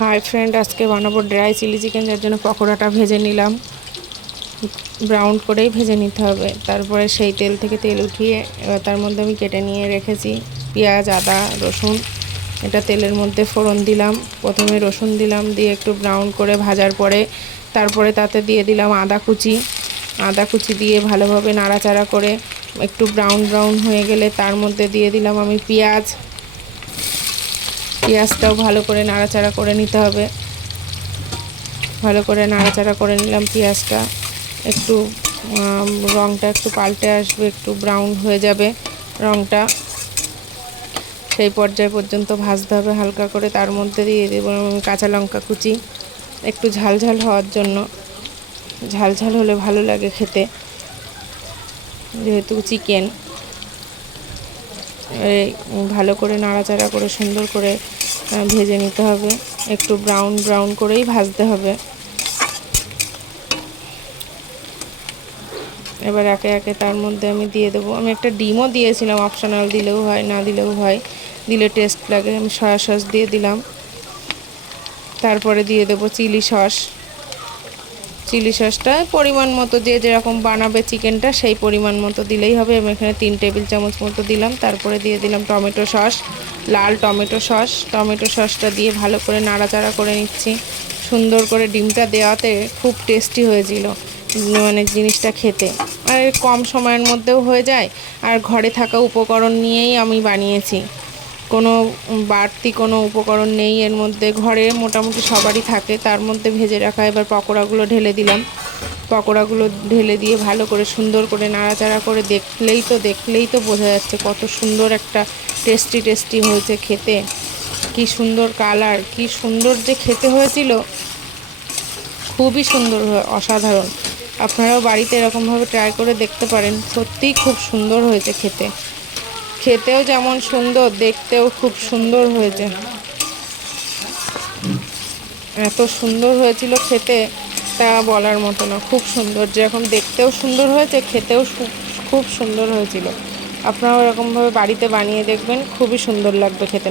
Hi friend, আজকে বানাবো dry chilli chicken. যার জন্য পকোড়াটা ভেজে নিলাম, ব্রাউন করেই ভেজে নিতে হবে। তারপরে সেই তেল থেকে তেল উঠিয়ে এবার তার মধ্যে আমি কেটে নিয়ে রেখেছি পেঁয়াজ, আদা, রসুন। এটা তেলের মধ্যে ফোড়ন দিলাম। প্রথমে রসুন দিলাম, দিয়ে একটু ব্রাউন করে ভাজার পরে তারপরে তাতে দিয়ে দিলাম আদা কুচি দিয়ে ভালোভাবে নাড়াচাড়া করে একটু ব্রাউন হয়ে গেলে তার মধ্যে দিয়ে দিলাম আমি পেঁয়াজটাও ভালো করে নাড়াচাড়া করে নিতে হবে। ভালো করে নাড়াচাড়া করে নিলাম। পেঁয়াজটা একটু রঙটা একটু পাল্টে আসবে, একটু ব্রাউন হয়ে যাবে রঙটা, সেই পর্যায় পর্যন্ত ভাজতে হবে হালকা করে। তার মধ্যে দিয়ে দেবো আমি কাঁচা লঙ্কা কুচি, একটু ঝাল হওয়ার জন্য। ঝাল হলে ভালো লাগে খেতে, যেহেতু চিকেন। ভালো করে নাড়াচাড়া করে সুন্দর করে ভেজে নিতে হবে, একটু ব্রাউন করেই ভাজতে হবে। এবার একে একে তার মধ্যে আমি দিয়ে দেবো, আমি একটা ডিমও দিয়েছিলাম, অপশনাল, দিলেও হয় না দিলেও হয়, দিলে টেস্ট লাগে। আমি সয়া সস দিয়ে দিলাম। তারপরে দিয়ে দেবো চিলি সসটা পরিমাণ মতো, যে যেরকম বানাবে চিকেনটা সেই পরিমাণ মতো দিলেই হবে। আমি এখানে 3 টেবিল চামচ মতো দিলাম। তারপরে দিয়ে দিলাম টমেটো সস, লাল টমেটো সসটা দিয়ে ভালো করে নাড়াচাড়া করে নিচ্ছি সুন্দর করে। ডিমটা দেওয়াতে খুব টেস্টি হয়েছিল, মানে জিনিসটা খেতে, আর কম সময়ের মধ্যেও হয়ে যায়। আর ঘরে থাকা উপকরণ নিয়েই আমি বানিয়েছি, কোনো বাড়তি কোনো উপকরণ নেই এর মধ্যে, ঘরে মোটামুটি সবারই থাকে। তার মধ্যে ভেজে রাখা এবার পকোড়াগুলো ঢেলে দিলাম। পকোড়াগুলো ঢেলে দিয়ে ভালো করে সুন্দর করে নাড়াচাড়া করে দেখলেই তো বোঝা যাচ্ছে কত সুন্দর একটা টেস্টি হয়েছে খেতে। কি সুন্দর কালার, কি সুন্দর যে খেতে হয়েছিল, খুবই সুন্দর, অসাধারণ। আপনারাও বাড়িতে এরকমভাবে ট্রাই করে দেখতে পারেন, সত্যিই খুব সুন্দর হয়েছে খেতে। খেতেও যেমন সুন্দর, দেখতেও খুব সুন্দর হয়েছে। এত সুন্দর হয়েছিল খেতে, তা বলার মতো না। খুব সুন্দর, যেরকম দেখতেও সুন্দর হয়েছে, খেতেও খুব সুন্দর হয়েছিল। আপনারাও এরকমভাবে বাড়িতে বানিয়ে দেখবেন, খুবই সুন্দর লাগবে খেতে।